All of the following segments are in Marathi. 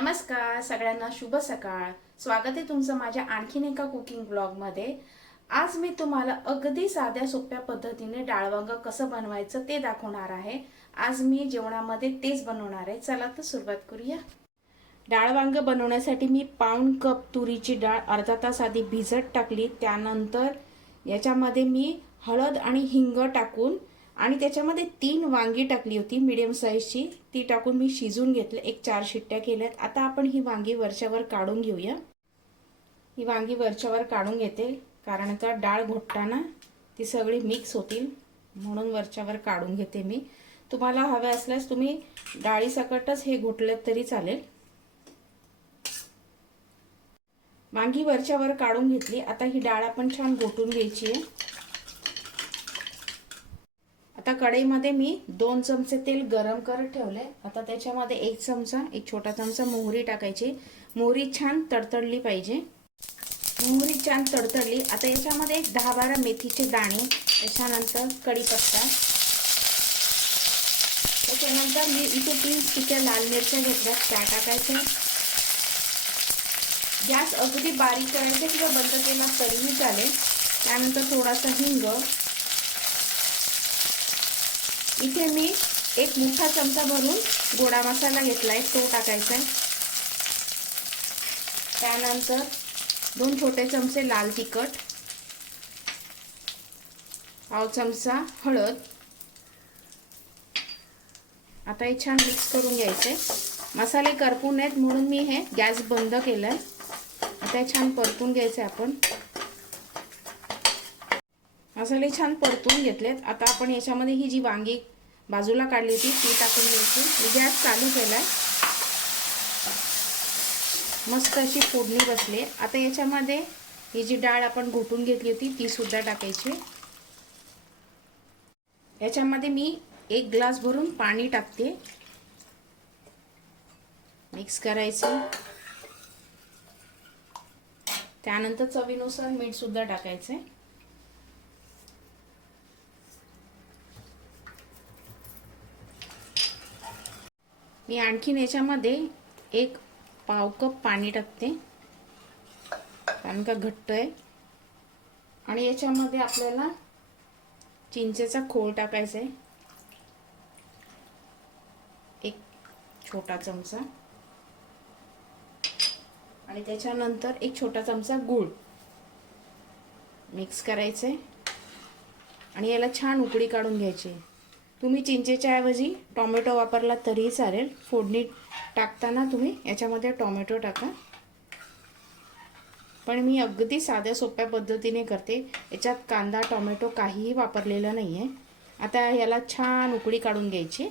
नमस्कार सगळ्यांना शुभ सकाळ. स्वागत आहे तुमचं माझ्या आणखीन एका कुकिंग ब्लॉगमध्ये आज मी तुम्हाला अगदी साध्या सोप्या पद्धतीने डाळवांग कसं बनवायचं ते दाखवणार आहे. आज मी जेवणामध्ये तेच बनवणार आहे. चला तर सुरुवात करूया. डाळवांग बनवण्यासाठी मी पाऊण कप तुरीची डाळ अर्धा तास आधी भिजत टाकली. त्यानंतर याच्यामध्ये मी हळद आणि हिंग टाकून आणि त्याच्यामध्ये तीन वांगी टाकली होती मीडियम साईजची ती टाकून मी शिजून घेतलं. एक चार शिट्ट्या केल्यात. आता आपण ही वांगी वरच्यावर काढून घेऊया. ही वांगी वरच्यावर काढून घेते. कारण का डाळ घोटताना ती सगळी मिक्स होतील. म्हणून वरच्यावर काढून घेते मी. तुम्हाला हवे असल्यास तुम्ही डाळीसकटच हे घोटलेत तरी चालेल. वांगी वरच्यावर काढून घेतली. आता ही डाळ आपण छान घोटून घ्यायची आहे. आता कढईमध्ये मी दोन चमचे तेल गरम करत ठेवले आता त्याच्यामध्ये एक चमचा एक छोटा चमचा मोहरी टाकायची. मोहरी छान तडतडली पाहिजे. मोहरी छान तडतडली. आता याच्यामध्ये एक दहा बारा मेथीचे दाणे त्याच्यानंतर कढीपत्ता. त्याच्यानंतर मी इथे तीन पिक्या लाल मिरच्या घेतल्या. त्या टाकायच्या. गॅस अगदी बारीक करायचे किंवा बंद केला तरीही चालेल. त्यानंतर थोडासा हिंग. इथे मी एक मोठा चमचा भरून गोडा मसाला घेतलाय तो टाकायचा आहे. त्यानंतर दोन छोटे चमचे लाल तिखट पाव चमचा हळद. आता हे छान मिक्स करून घ्यायचे. मसाले करपून आहेत म्हणून मी हे गॅस बंद केलाय. आता हे छान परतून घ्यायचे आपण. मसाले छान परतून घेतलेत. आता आपण याच्यामध्ये ही जी वांगी बाजूला काढली होती ती टाकून घ्यायची. मी गॅस चालू केला मस्त अशी फोडणी बसली. आता याच्यामध्ये ही जी डाळ आपण घोटून घेतली होती ती सुद्धा टाकायची. याच्यामध्ये मी एक ग्लास भरून पाणी टाकते. मिक्स करायचं. त्यानंतर चवीनुसार मीठ सुद्धा आहे मी आणखीन याच्यामध्ये एक पाव कप पाणी टाकते. कारण का घट्ट आहे. आणि याच्यामध्ये आपल्याला चिंचेचा खोल टाकायचा आहे. एक छोटा चमचा. आणि त्याच्यानंतर एक छोटा चमचा गूळ मिक्स करायचं आहे आणि याला छान उकडी काढून घ्यायची. तुम्ही चिंचेच्या ऐवजी टोमॅटो वापरला तरीही चालेल. फोडणी टाकताना तुम्ही याच्यामध्ये टोमॅटो टाका. पण मी अगदी साध्या सोप्या पद्धतीने करते. याच्यात कांदा टोमॅटो काहीही वापरलेलं नाही आहे आता याला छान उकळी काढून घ्यायची.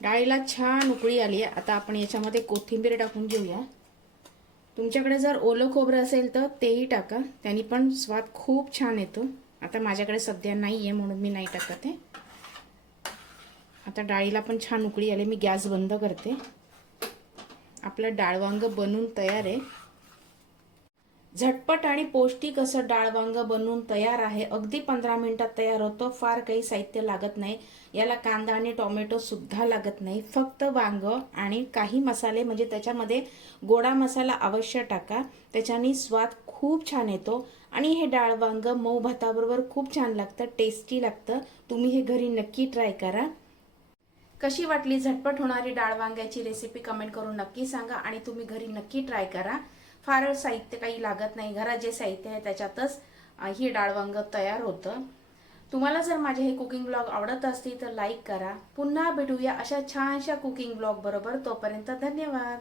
डाळीला छान उकळी आली आहे. आता आपण याच्यामध्ये कोथिंबीर टाकून घेऊया. तुमच्याकडे जर ओलं खोबरं असेल तर तेही टाका. त्यांनी पण स्वाद खूप छान येतो. आता माझ्याकडे सध्या नाही आहे म्हणून मी नाही टाकत. आहे आता डाळीला पण छान उकळी आली मी गॅस बंद करते. आपलं डाळवांग बनून तयार आहे. झटपट आणि पौष्टिक असं डाळवांग बनवून तयार आहे. अगदी पंधरा मिनिटात तयार होतं. फार काही साहित्य लागत नाही. याला कांदा आणि टोमॅटो सुद्धा लागत नाही. फक्त वांग आणि काही मसाले म्हणजे त्याच्यामध्ये गोडा मसाला अवश्य टाका. त्याच्याने स्वाद खूप छान येतो. आणि हे डाळ वांग मऊ भाताबरोबर खूप छान लागतं टेस्टी लागतं. तुम्ही हे घरी नक्की ट्राय करा. कशी वाटली झटपट होणारी डाळ वांग्याची रेसिपी कमेंट करून नक्की सांगा आणि तुम्ही घरी नक्की ट्राय करा. फार साहित्य काही लागत नाही. घरात जे साहित्य आहे त्याच्यातच ही डाळ वांग तयार होतं. तुम्हाला जर माझे हे कुकिंग ब्लॉग आवडत असतील तर लाईक करा. पुन्हा भेटूया अशा छानशा कुकिंग ब्लॉग बरोबर. तोपर्यंत धन्यवाद.